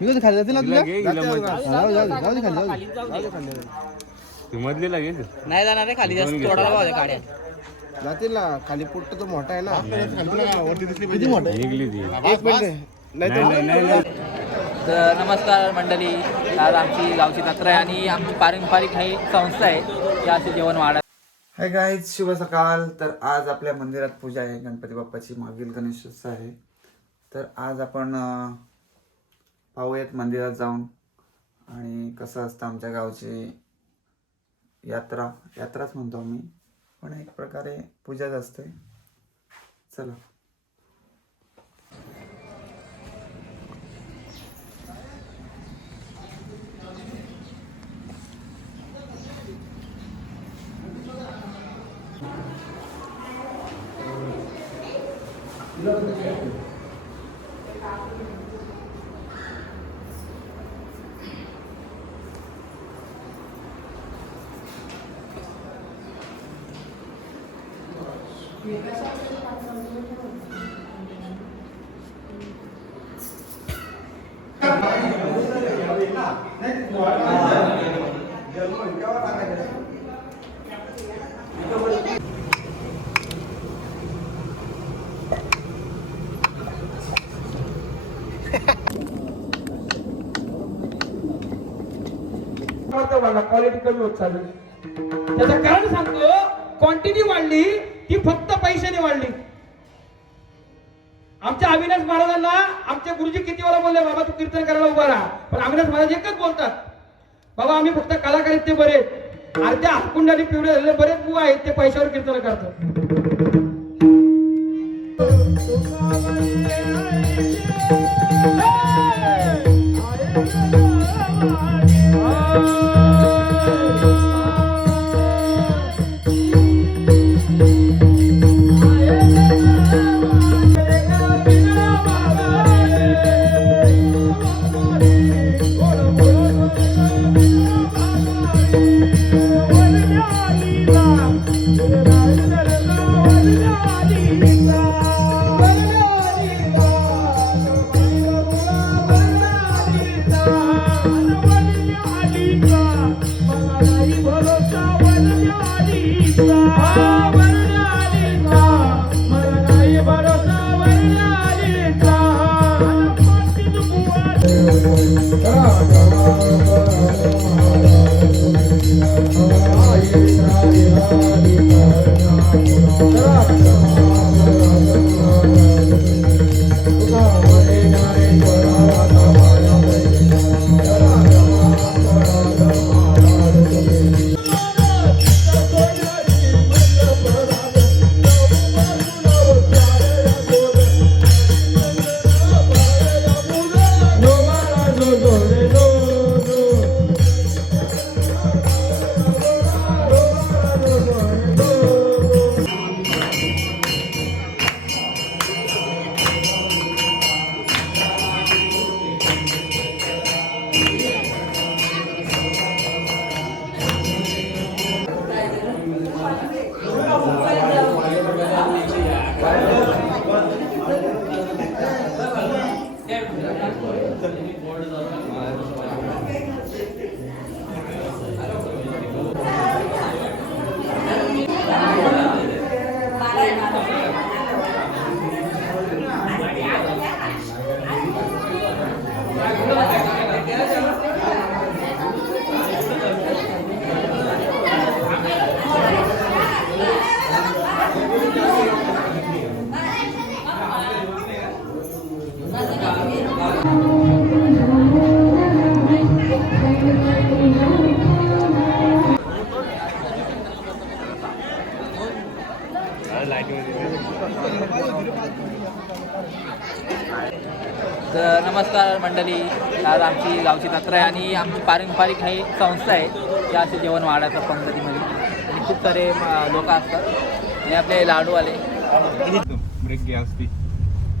मी खाली जाते ना तुला मधली लागेल नाही जाणार रे खाली जास्त तोडायला पाहिजे गाड्या जातील ना खाली पुट्ट तो मोठा आहे ना किती मोठा निघली ती एक मिनिट नाही तर नमस्कार मंडळी, आज आमची गावची जत्रा आहे आणि आमची पारंपरिक काही संस्था आहे की असे जेवण वाढत. हाय गाईज, शुभ सकाळ. तर आज आपल्या मंदिरात पूजा आहे, गणपती बाप्पाची मागील गणेशोत्सव आहे. तर आज आपण पाहूयात मंदिरात जाऊन आणि कसं असतं आमच्या गावची यात्राच म्हणतो आम्ही, पण एक प्रकारे पूजाच असते. चला. क्वालिटी कमी होत चालली. त्याचं कारण सांगतो, क्वांटिटी वाढली ती फक्त पैशाने वाढली. आमच्या अविनाश महाराजांना आमचे गुरुजी किती वेळा बोलले, बाबा तू कीर्तन करायला उभा राहा, पण अविनाश महाराज एकच बोलतात, बाबा आम्ही फक्त कलाकार ते बरे, अर्ध्या हाकुंडाने पिवळे झालेले बरेच बुवा आहेत ते पैशावर कीर्तन करतात. तर नमस्कार मंडळी, आज आमची गावची जत्रा आहे आणि आमची पारंपरिक काही संस्था आहे की असे जेवण वाढायचं पंगतीमध्ये आणि खूप सारे लोक असतात आणि आपले लाडूवाले.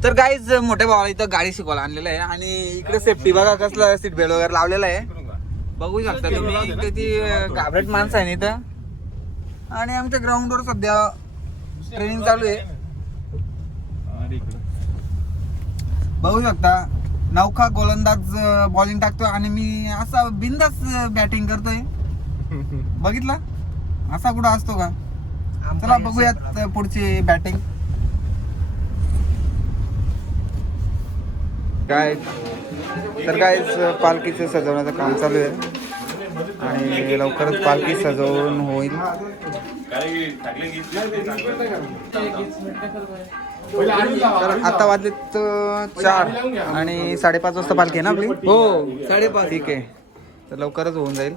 तर गाईज, मोठ्या भावाला इथं गाडी शिकवायला आणलेलं आहे आणि इकडे सेफ्टी बघा कसलं सीट बेल्ट वगैरे लावलेलं आहे, बघू शकता तुम्ही. किती घाबरट माणसं आहे इथं आणि आमच्या ग्राउंडवर सध्या ट्रेनिंग चालू आहे. बघू शकता नौका गोलंदाज बॉलिंग टाकतोय आणि मी असा बिंदास बॅटिंग करतोय. बघितला असा कुठं असतो का? चला बघूयात पुढची बॅटिंग. काय तर काय पालखीचं सजवण्याचं काम चालू आहे आणि लवकरच पालखी सजवून होईल. तर आता वाजलेत 4 आणि 5:30 वाजता पालखी आहे ना आपली. हो 5:30. ठीक आहे, तर लवकरच होऊन जाईल.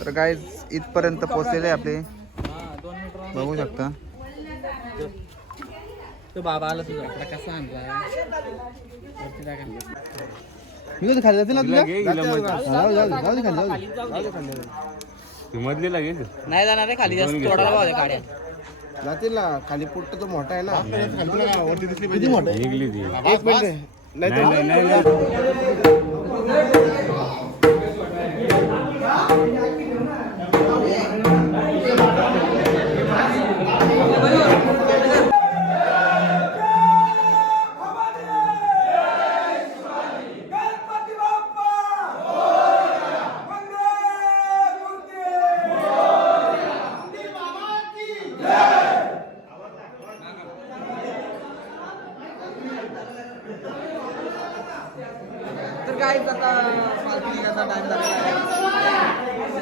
तर काय इथपर्यंत पोहोचलेले आपले बघू शकता. तो बाबा आला तुझा कसा आणला मी खाली जाते ना मधली लागेल नाही जाणार रे खाली जास्त तोडायला पाहिजे गाड्या जातील ना खाली. पुट्ट तो मोठा आहे ना. किती मोठं निघली ती. एक मिनिट नाही तर काय आता पालखी निघायचा टाइम झालेला आहे.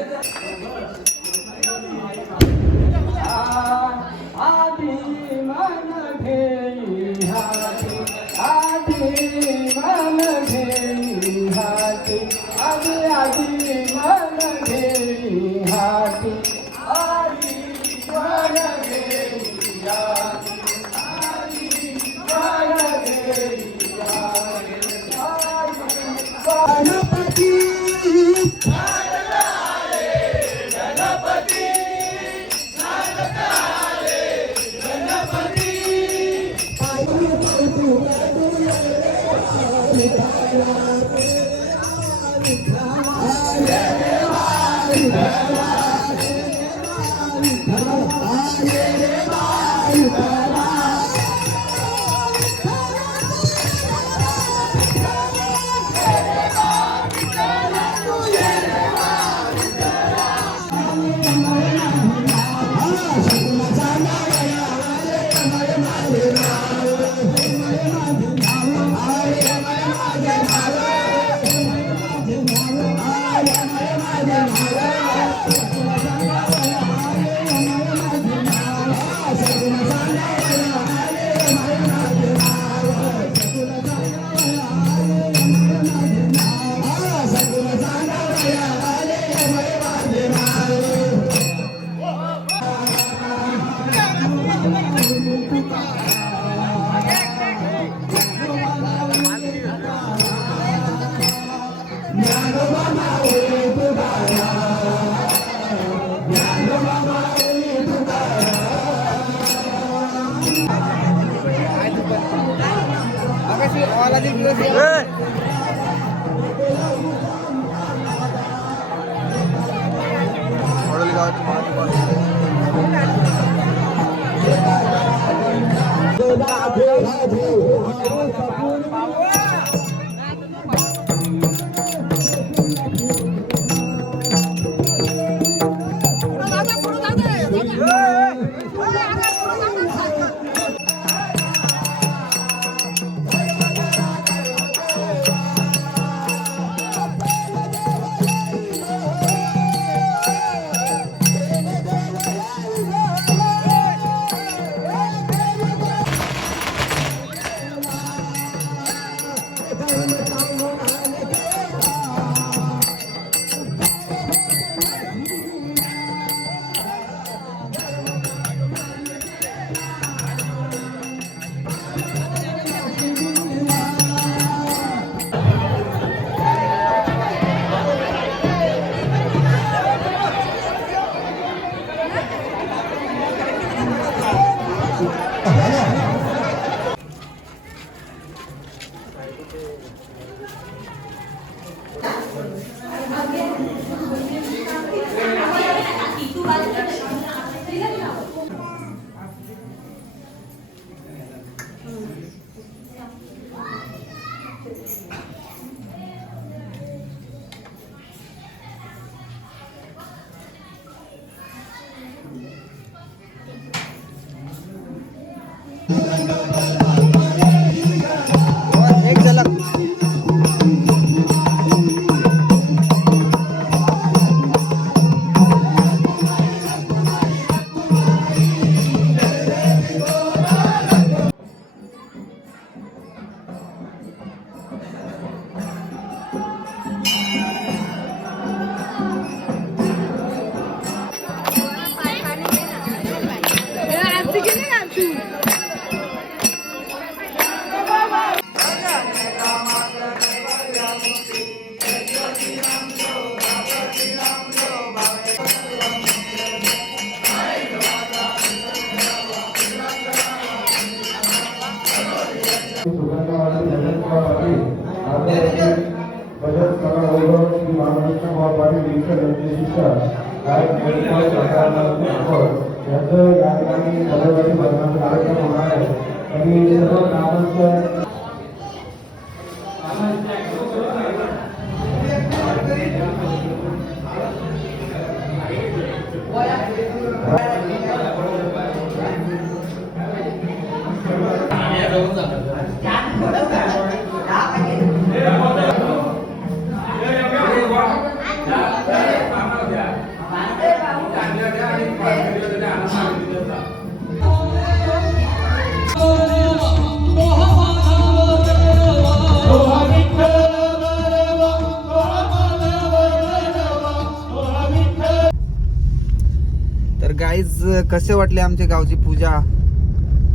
तर गाईज कसे वाटले आमच्या गावची पूजा?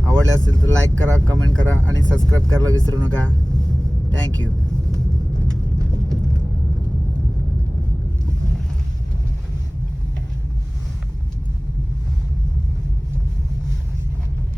आवडले असेल तर लाईक करा, कमेंट करा आणि सबस्क्राईब करायला विसरू नका. थँक्यू.